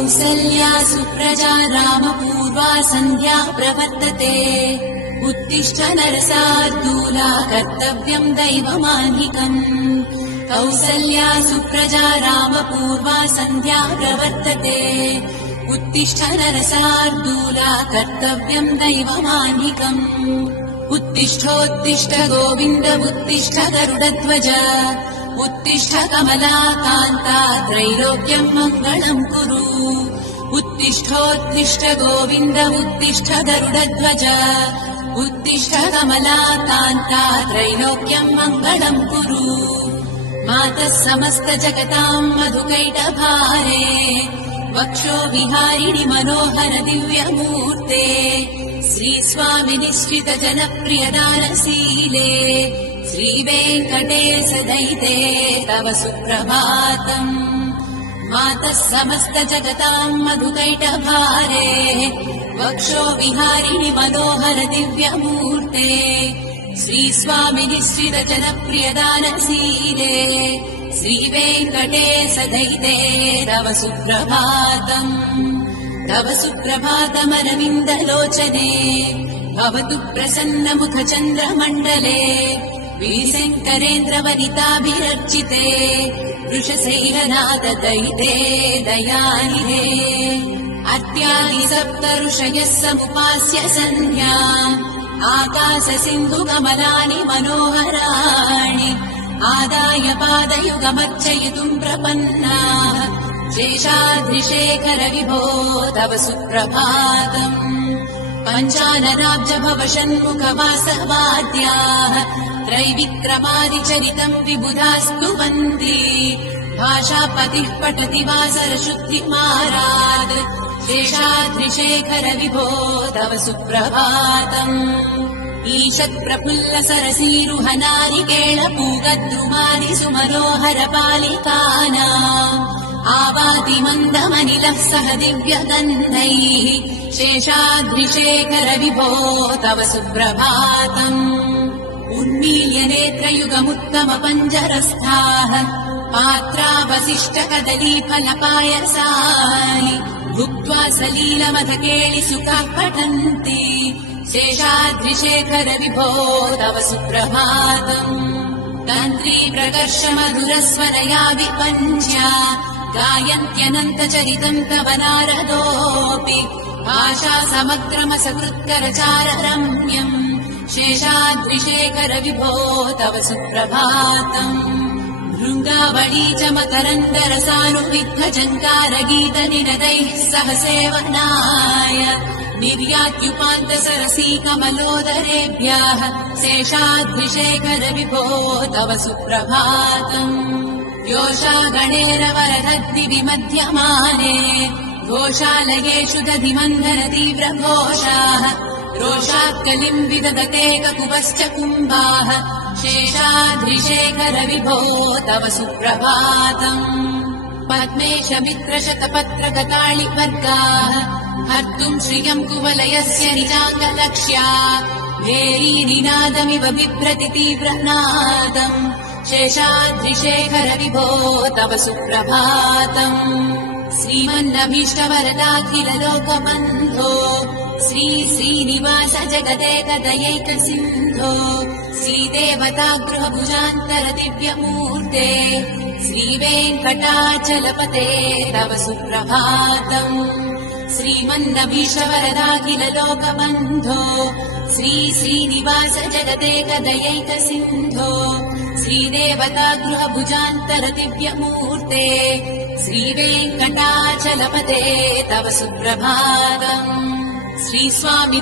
कौसल्या सुप्रजा रामपूर्वा सन्ध्या प्रवर्तते उत्तिष्ठ नरसार्दूला कर्तव्यम् दैवमान्निकम् कौसल्या सुप्रजा रामपूर्वा सन्ध्या प्रवर्तते उत्तिष्ठ नरसार्दूला कर्तव्यम् दैवमान्निकम् उत्तिष्ठोत्तिष्ठ गोविन्द उत्तिष्ठ गरुडध्वज उत्तिष्ठ कमलाकान्ता त्रैलोक्यम् मङ्गलम् कुरु उत्तिष्ठोत्तिष्ठ गोविन्द उत्तिष्ठ गरुडध्वज उत्तिष्ठ कमलाकान्ता त्रैलोक्यम् मङ्गलम् कुरु मातः समस्त जगताम् मधुकैटभारे वक्षो विहारिणि मनोहर दिव्यमूर्ते श्रीस्वामिनि श्रित जनप्रियदानशीले श्रीवेङ्कटेश दयिते तव सुप्रभातम् मातः समस्त जगताम् मधुकैटभारे वक्षो विहारिणि मनोहर दिव्यमूर्ते श्रीस्वामिनि श्रित जनप्रियदानशीले श्रीवेङ्कटेश दयिते तव सुप्रभातम् तव सुप्रभातमरविन्दलोचने भवतु प्रसन्नमुखचन्द्रमण्डले वीशङ्करेन्द्रवनिताभिरर्चिते वृषशैलनाथ दयिते दयानिधे अत्यादि सप्त ऋषयः समुपास्य सन्ध्या आकाश सिन्धुकमलानि मनोहराणि आदाय पादयुगमर्चयितुम् प्रपन्नाः शेषाद्रिशेखर विभो तव सुप्रभातम् पञ्चाननाब्ज भव षण्मुखवासवाद्याः त्रैविक्रमादिचरितम् विबुधास्तु वन्ति भाषापतिः पठति वासरशुद्धिमारात् शेषाद्रिशेखर विभो तव सुप्रभातम् ईषत्प्रफुल्ल सरसीरुहनारिकेळपूगद्रुमादि सुमनोहर पालिकानाम् आवादिमन्दमनिलः सह दिव्यगन्धैः शेषाद्रिशेखर विभो तव सुप्रभातम् उन्मील्य नेत्रयुगमुत्तम पञ्जरस्थाः पात्रावशिष्ट कदलीफलपायसानि भुक्त्वा सलीलमधकेळि सुखाः पठन्ति शेषाद्रिशेखर विभो तव सुप्रभातम् तन्त्री प्रकर्ष मधुरस्वनया विपञ्च्या गायन्त्यनन्तचरितम् तव नारदोऽपि भाषा समग्रमसकृत्करचार रम्यम् शेषाद्रिशेखर विभो तव सुप्रभातम् भृङ्गावळी च मकरन्दरसानुविद्वजङ्कारगीतनिनदैः सह सेवनाय निर्यात्युपान्त सरसी कमलोदरेभ्यः शेषाद्रिशेखर विभो तव सुप्रभातम् योषागणेरवरदद्दि विमध्यमाने घोषालयेषु दधिमन्धर तीव्रघोषाः रोषात्कलिम् विदधते ककुपश्च कुम्भाः शेषाद्रिशेखर विभो तव सुप्रभातम् पद्मेश मित्रशतपत्रकताळिवर्गाः हर्तुम् श्रियम् कुवलयस्य निजाङ्गलक्ष्या भेरीनिनादमिव बिभ्रति तीव्रनादम् शेषाद्रिशेखर विभो तव सुप्रभातम् श्रीमन्नभीष्टवरदाखिललोकबन्धो श्री श्रीनिवास जगदेकदयैक सिन्धो श्रीदेवतागृहभुजान्तर दिव्यमूर्ते श्रीवेङ्कटाचलपते तव सुप्रभातम् श्रीमन्नभीष्टवरदाखिललोकबन्धो श्री श्रीनिवास जगदेकदयैक सिन्धो श्रीदेवतागृहभुजान्तर दिव्यमूर्ते श्रीवेङ्कटाचलपते तव सुप्रभातम् श्रीस्वामि